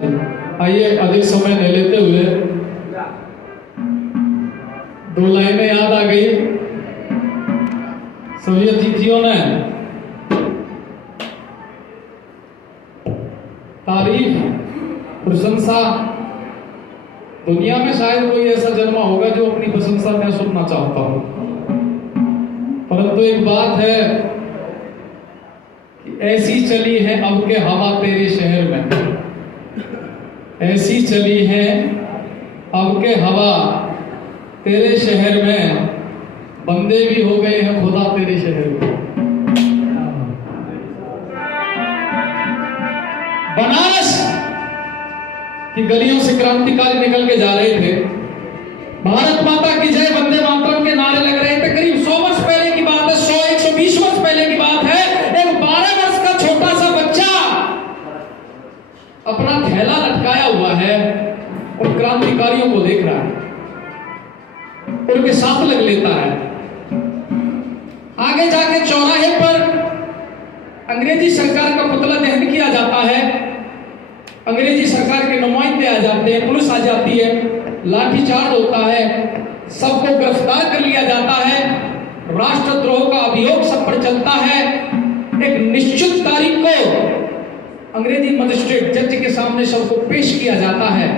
आइए अधिक समय न लेते हुए दो लाइनें याद आ गई। सभी अतिथियों ने तारीफ प्रशंसा, दुनिया में शायद कोई ऐसा जन्मा होगा जो अपनी प्रशंसा न सुनना चाहता हो, परंतु एक बात है कि ऐसी चली है अब के हवा तेरे शहर में, ऐसी चली है अब के हवा तेरे शहर में, बंदे भी हो गए हैं खुदा तेरे शहर में। बनारस की गलियों से क्रांतिकारी निकल के जा रहे थे, भारत माता की जय, वंदे मातरम के नारे लग रहे थे। करीब 100 वर्ष पहले की बात है, 100-120 वर्ष पहले की बात है। एक 12 वर्ष का छोटा सा बच्चा अपना थैला लटकाया हुआ है और क्रांतिकारियों को देख रहा है, उनके साथ लग लेता है। आगे जाके चौराहे पर अंग्रेजी सरकार का पुतला दहन किया जाता है, अंग्रेजी सरकार के नुमाइंदे आ जाते हैं, पुलिस आ जाती है, लाठीचार्ज होता है, सबको गिरफ्तार कर लिया जाता है, राष्ट्रद्रोह का अभियोग सब पर चलता है। एक निश्चित तारीख को अंग्रेजी मजिस्ट्रेट जज के सामने सबको पेश किया जाता है,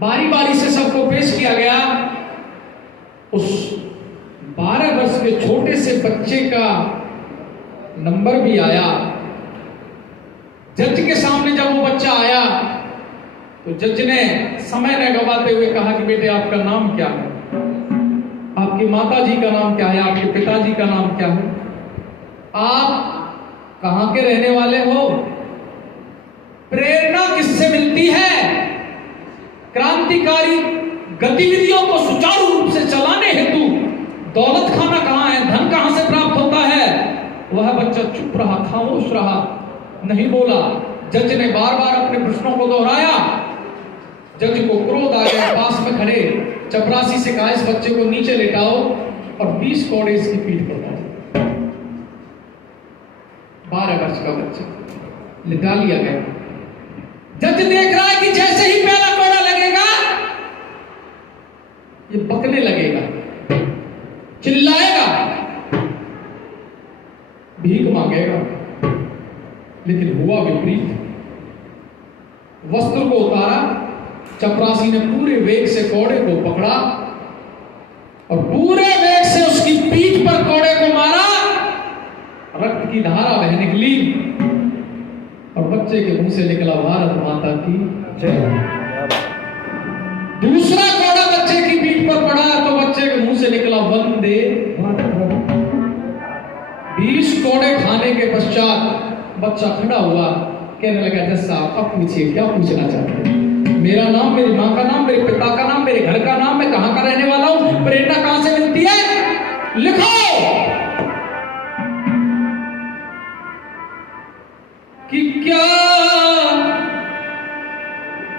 बारी बारी से सबको पेश किया गया। उस 12 वर्ष के छोटे से बच्चे का नंबर भी आया। जज के सामने जब वो बच्चा आया तो जज ने समय न गवाते हुए कहा कि बेटे आपका नाम क्या है, आपकी माता जी का नाम क्या है, आपके पिताजी का नाम क्या है, आप कहां के रहने वाले हो, प्रेरणा किससे मिलती है, क्रांतिकारी गतिविधियों को सुचारू रूप से चलाने हेतु दौलत खाना कहां है, धन कहां से प्राप्त होता है। वह बच्चा चुप रहा, खामोश रहा, नहीं बोला। जज ने बार बार अपने प्रश्नों को दोहराया। जज को क्रोध आ गया, पास में खड़े चपरासी से कहा इस बच्चे को नीचे लेटाओ और 20 कौड़े इसकी पीठ पर दो। 12 वर्ष का बच्चा लिटा लिया गया। जज देख रहा है कि जैसे ही पहला कौड़ा लगेगा ये बकने लगेगा, चिल्लाएगा, भीख मांगेगा, लेकिन हुआ विपरीत। वस्त्र को उतारा, चपरासी ने पूरे वेग से कौड़े को पकड़ा और पूरे वेग से उसकी पीठ पर कौड़े को मारा। रक्त की धारा बह निकली और बच्चे के मुंह से निकला भारत माता की जय। दूसरा कौड़ा बच्चे की पीठ पर पड़ा तो बच्चे के मुंह से निकला वंदे मातरम। 20 कौड़े खाने के पश्चात बच्चा खड़ा हुआ, कहने लगा जज साहब अब पूछिए क्या पूछना चाहते हैं, मेरा नाम, मेरी माँ का नाम, मेरे पिता का नाम, मेरे घर का नाम, मैं कहाँ का रहने वाला हूँ, प्रेरणा कहाँ से मिलती है, लिखो। कि क्या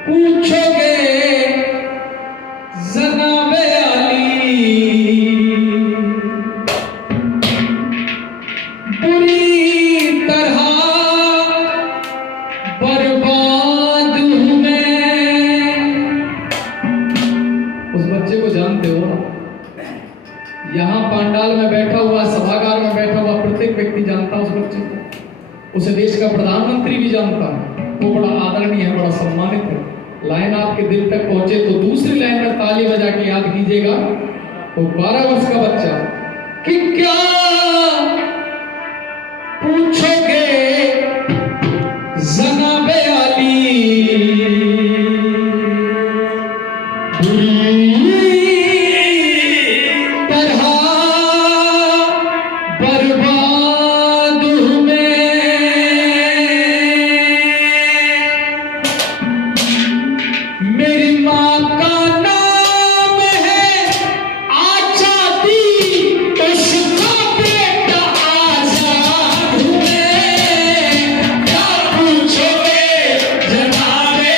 पूछोगे जनाबे अली, बुरी तरह बर्बाद हूं मैं। उस बच्चे को जानते हो, यहां पंडाल में बैठा हुआ, सभागार में बैठा हुआ प्रत्येक व्यक्ति जानता है उस बच्चे को, उसे देश का प्रधानमंत्री भी जानता है। वो बड़ा आदरणीय है, बड़ा सम्मानित है। लाइन आपके दिल तक पहुंचे तो दूसरी लाइन में ताली बजा के याद कीजिएगा। वो 12 वर्ष का बच्चा कि क्या पूछोगे जनाबे अली, बुरी तरह बर्बाद हूं मैं। मेरी माँ का नाम है आजादी, उसका बेटा आजाद हूं मैं। क्या पूछोगे जनाबे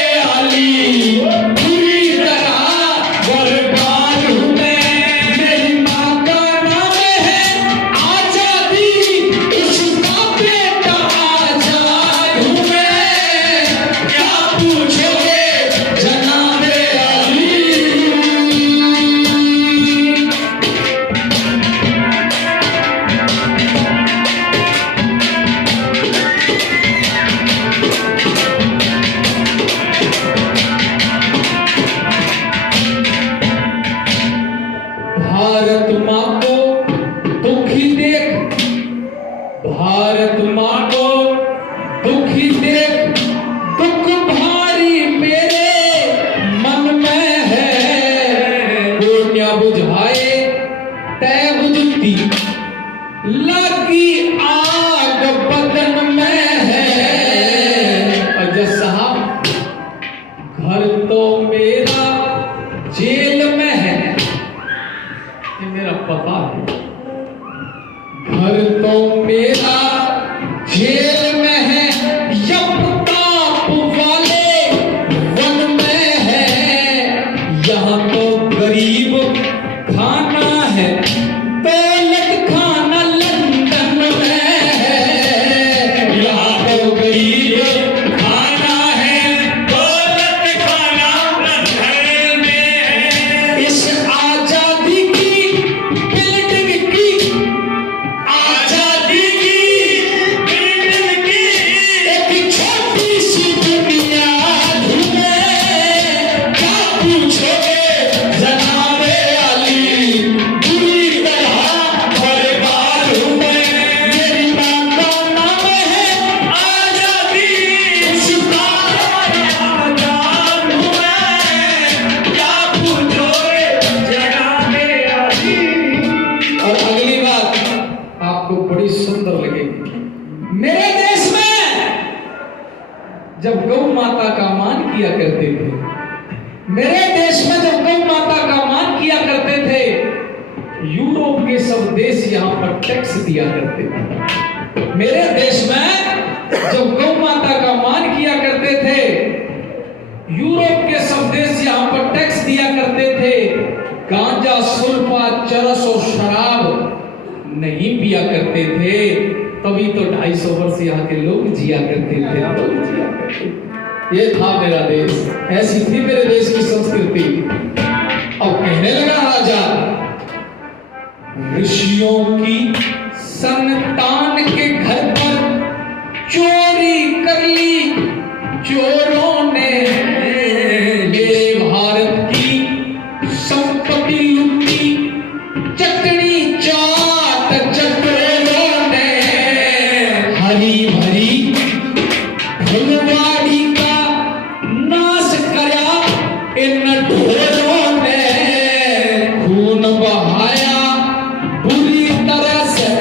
घर तो मेरा जेल में है, ये मेरा पता है। घर तो मेरा जेल में है, यपताप वाले वन में है। यहाँ तो गरीब खाना है, दौलत खाना लंदन में है। यहाँ तो गरीब खाना है, दौलत खाना लंदन में है। इस आजादी की बिल्डिंग की, आजादी की बिल्डिंग की एक छोटी सी दुनिया घूमे। क्या पूछोगे जनाबे अली, बुरी तरह बर्बाद हूँ मैं। मेरी माँ का नाम है आजादी, उसका आजाद हूँ मैं। क्या पूछोगे जनाबे अली। और अगली बात आपको बड़ी सुंदर लगेगी। मेरे देश में जब गौ माता का मान किया करते थे, मेरे देश में जब गौ माता का मान किया करते थे, यूरोप के सब देश यहाँ पर टैक्स दिया करते थे। मेरे देश में जब गौ माता का मान किया करते थे, यूरोप के सब देश यहाँ पर टैक्स दिया करते थे। गांजा, सुल्फा, चरस और शराब नहीं पिया करते थे, तभी तो 250 वर्ष यहाँ के लोग जिया करते थे। लोग जिया करते थे। ये था मेरा देश, ऐसी थी मेरे देश की संस्कृति। अब कहने लगा राजा, ऋषियों की संतान के घर पर चोरी कर ली चोरों ने। मेरे भारत की संपत्ति लूटी, चटनी चाट चटोरों ने। हरी भरी फुलवाड़ी का नाश करा इन ढोरों ने। खून बहाया बुरी तरह से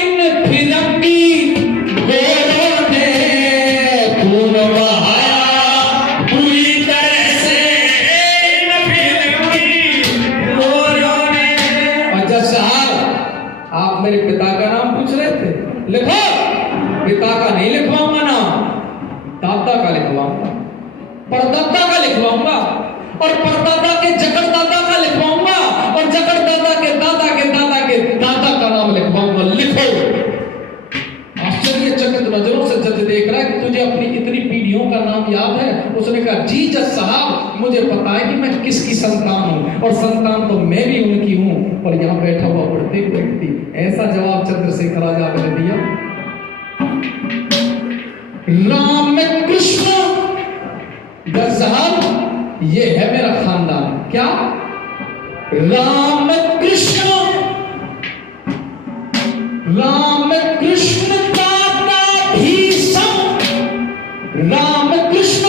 इन फिरंगी गोरों ने। खून बहाया बुरी तरह से इन फिरंगी गोरों ने। अच्छा साहब, आप मेरे पिता का नाम पूछ रहे थे, लिखो। पिता का नहीं लिखवाऊंगा नाम, दादा का लिखवाऊंगा, परदादा का लिखवाऊंगा, और परदादा के जगरदादा का लिखवाऊंगा, और जगरदादा के दादा के दादा के दादा का नाम लिखवाऊंगा। लिखो। आश्चर्यचकित नजरों से जज देख रहा है कि तुझे अपनी इतनी पीढ़ियों का नाम याद है। उसने कहा, जी जज साहब, मुझे पता है कि मैं किसकी संतान हूँ, और संतान तो मैं भी उनकी हूँ। और यहाँ बैठा हुआ प्रत्येक व्यक्ति। ऐसा जवाब चंद्रशेखर आजाद ने दिया। राम कृष्ण जज साहब, ये है मेरा खानदान। क्या? राम कृष्ण, राम कृष्ण दाता भीष्म, राम कृष्ण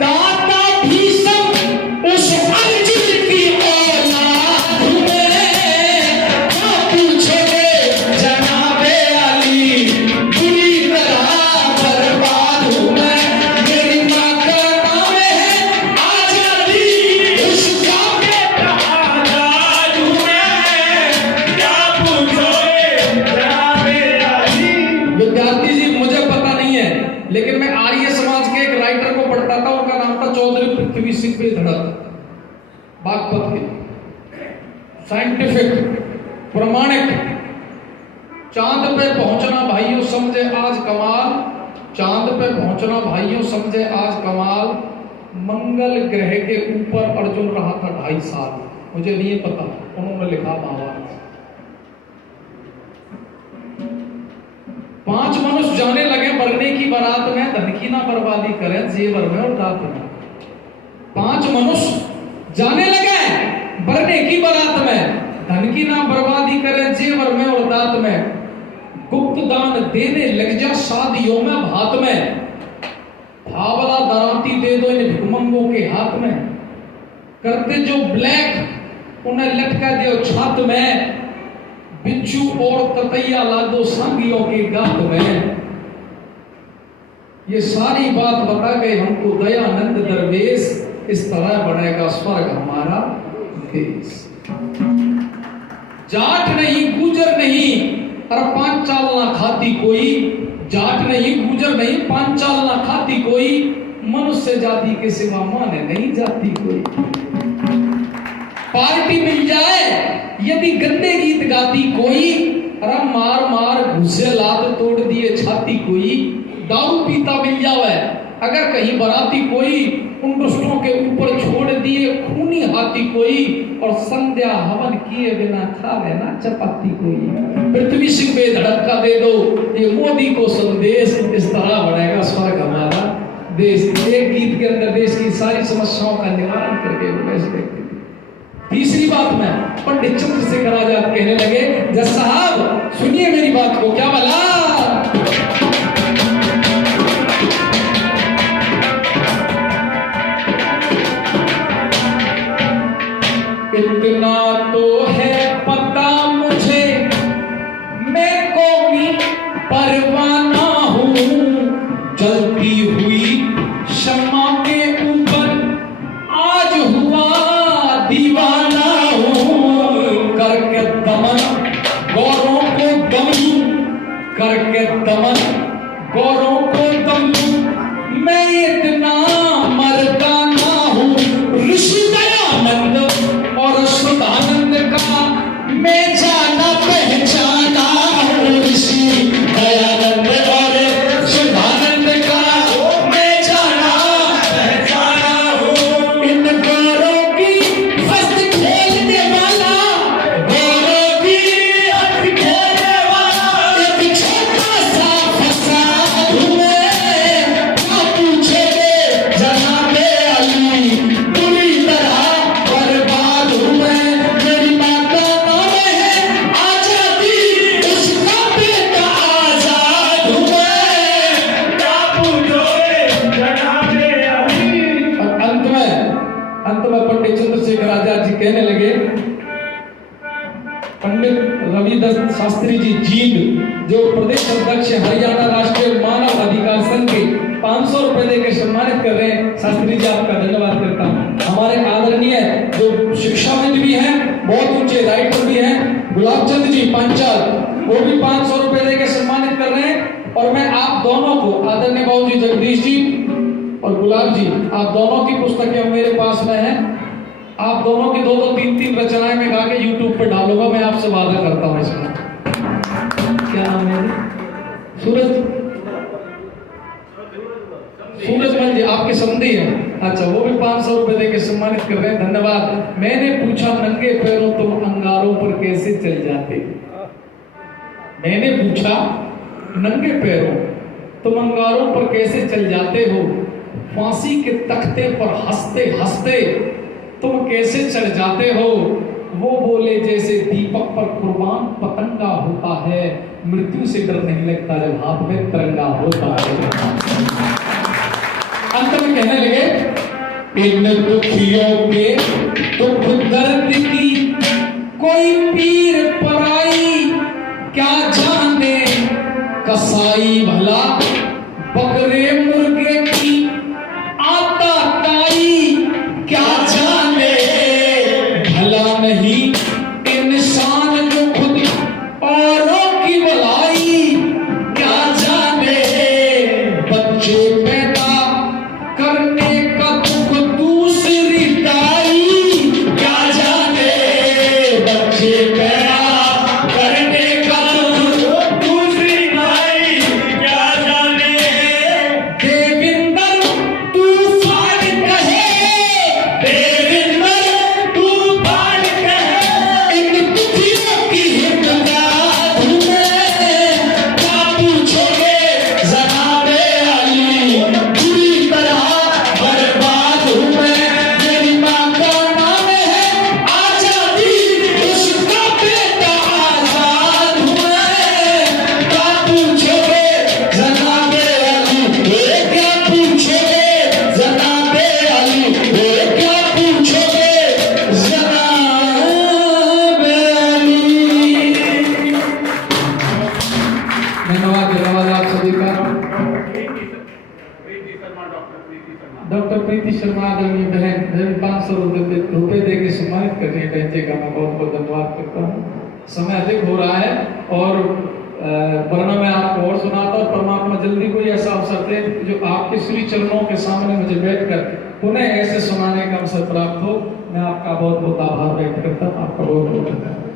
दाता भीष्म, उस अर्जुन की औलाद हूं मैं। क्या पूछोगे जनाबे अली, बुरी तरह बर्बाद हूं मैं। मेरी माँ का नाम है आजादी, उसका बेटा आजाद हूं मैं। क्या पूछोगे जनाबे अली। विद्यार्थी जी, मुझे पता नहीं है, लेकिन मैं आर्य समाज के एक राइटर को पढ़ता था। उनका नाम था चौधरी पृथ्वी सिंह बेधड़क, बागपत के। साइंटिफिक, प्रमाणिक। चांद पे पहुंचना भाइयों समझे आज कमाल, चांद पे पहुंचना भाइयों समझे आज कमाल। मंगल ग्रह के ऊपर अर्जुन रहा था 2.5 साल। मुझे नहीं पता, उन्होंने लिखा महाभारत। 5 मनुष्य जाने लगे मरने की बारात में, धन की ना बर्बादी करें जेवर में और दांत में। 5 मनुष्य जाने लगे मरने की बारात में, धन की ना बर्बादी करें जेवर में और दांत में। गुप्त दान देने लग जा शादियों में भात में, भावला दराती दे दो इन भिकमंगों के हाथ में। करते जो ब्लैक उन्हें लटका दो छात में, बिच्छू और ततैया ला दो सांगियों के गात में। ये सारी बात बता गए हमको दयानंद दरवेश, इस तरह बनेगा स्वर्ग हमारा देश। जाट नहीं गुजर नहीं और पांच चाल ना खाती कोई, जाट नहीं गुजर नहीं पांच चाल ना खाती कोई, मनुष्य जाति के सिवा माने नहीं जाती कोई। पार्टी मिल जाए यदि गंदे गीत गाती कोई, अरे मार मार घुसे लात तोड़ दिए छाती कोई। दारू पीता मिल जावे अगर कहीं बराती कोई, उन दुष्टों के ऊपर छोड़ दिए खूनी हाथी कोई, और संध्या हवन किए बिना खावे ना चपाती कोई। पृथ्वी सिंह पे धड़का दे दो ये मोदी को संदेश, इस तरह बढ़ेगा स्वर्ग हमारा देश। एक गीत के अंदर देश की सारी समस्याओं का निवारण करके वो वैसे देखते थे। तीसरी बात में पंडित चंद्रशेखर आजाद कहने लगे, जज साहब सुनिए मेरी बात को, क्या बोला? इतना तो है पता मुझे मैं कौमी परवाना हूँ, जलती हुई शम्मा के ऊपर आज हुआ दीवाना हूँ। करके दमन गौरों को दम, करके दमन गौरों को दम, मैं इतना मर्दाना हूँ। ऋषि दयानंद और सुधानंद का मैं जाना पहचाना हूँ। ऋषि दयानंद और सुधानंद का मैं जाना पहचाना हूँ। इन गौरों की फस्त खेलने वाला, गौरों की हस्त खेलने वाला, एक छोटा सा फसाद हूँ मैं। क्या पूछेंगे जनाबे अली, पूरी तरह बर्बाद हूँ मैं। मेरी माँ का नाम है आजादी, उसका बेटा आजाद हूँ मैं। क्या पूछोगे जनाबे अली। और अंत में पंडित चंद्रशेखर आजाद जी कहने लगे, पंडित रविदास शास्त्री जी जींद जो प्रदेश अध्यक्ष हरियाणा राष्ट्रीय मानव अधिकार संघ के 500 रुपए देकर सम्मानित कर रहे हैं। शास्त्री जी आपका धन्यवाद करता हूँ। हमारे आदरणीय जो शिक्षाविद भी हैं, बहुत ऊंचे राइटर भी हैं, गुलाबचंद जी पंचाल, वो भी 500 रुपए देकर सम्मानित कर रहे हैं। और मैं आप दोनों को, आदरणीय बाबू जी जगदीश जी और गुलाब जी, आप दोनों की पुस्तकें मेरे पास में हैं। आप दोनों की 2-2, 3-3 रचनाएं मैं गा के YouTube पे डालूंगा, मैं आपसे वादा करता हूँ इसमें। क्या नाम है? सूरजमल जी आपके समधी हैं। अच्छा, वो भी 500 रुपए देके सम्मानित कर रहे हैं, धन्यवाद। मैंने पूछा नंगे पैरों तुम अंगारों पर कैसे चल जाते? मैंने पूछा नंगे पैरों तुम अंगारों पर कैसे चल जाते हो? फांसी के तख्ते पर हंसते हंसते तुम कैसे चढ़ जाते हो? वो बोले जैसे दीपक पर कुर्बान पतंगा होता है, मृत्यु से डर नहीं लगता जब हाथ में तिरंगा होता है। अंत में कहने लगे, इन दुखियों के दुख दर्द की कोई पीर पराई क्या जाने, कसाई भला बकरे मुर्गे की आता ताई क्या जाने, भला नहीं इंसान जो खुद औरों की भलाई क्या जाने, बच्चे पैदा करने का दुख दूसरी दाई क्या जाने, बच्चे डॉक्टर प्रीति शर्मा आदरणीय बहन 500 रुपये दे के सम्मानित कर रही है। बहन जी का मैं बहुत बहुत धन्यवाद करता हूँ। समय अधिक हो रहा है और वरना मैं आपको और सुनाता और परमात्मा जल्दी कोई ऐसा अवसर दे जो आपके श्री चरणों के सामने मुझे बैठकर पुनः ऐसे सुनाने का अवसर प्राप्त हो। मैं आपका बहुत बहुत आभार व्यक्त करता हूँ। आपका बहुत बहुत धन्यवाद।